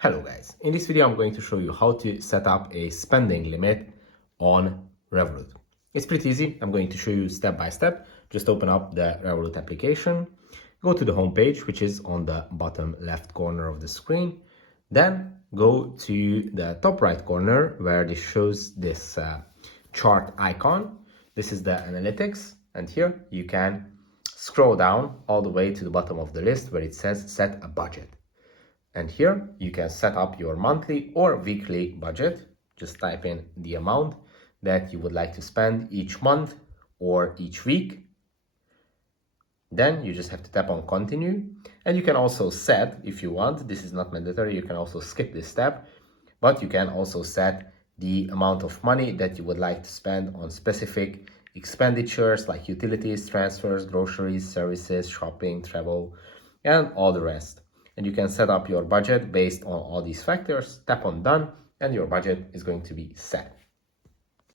Hello guys, in this video I'm going to show you how to set up a spending limit on Revolut. It's pretty easy. I'm going to show you step by step. Just open up the Revolut application, go to the home page, which is on the bottom left corner of the screen. Then go to the top right corner where this shows this chart icon. This is the analytics, and here you can scroll down all the way to the bottom of the list where it says set a budget. And here you can set up your monthly or weekly budget. Just type in the amount that you would like to spend each month or each week. Then you just have to tap on continue. And you can also set, if you want, this is not mandatory, you can also skip this step, but you can also set the amount of money that you would like to spend on specific expenditures like utilities, transfers, groceries, services, shopping, travel, and all the rest. And you can set up your budget based on all these factors. Tap on done and your budget is going to be set.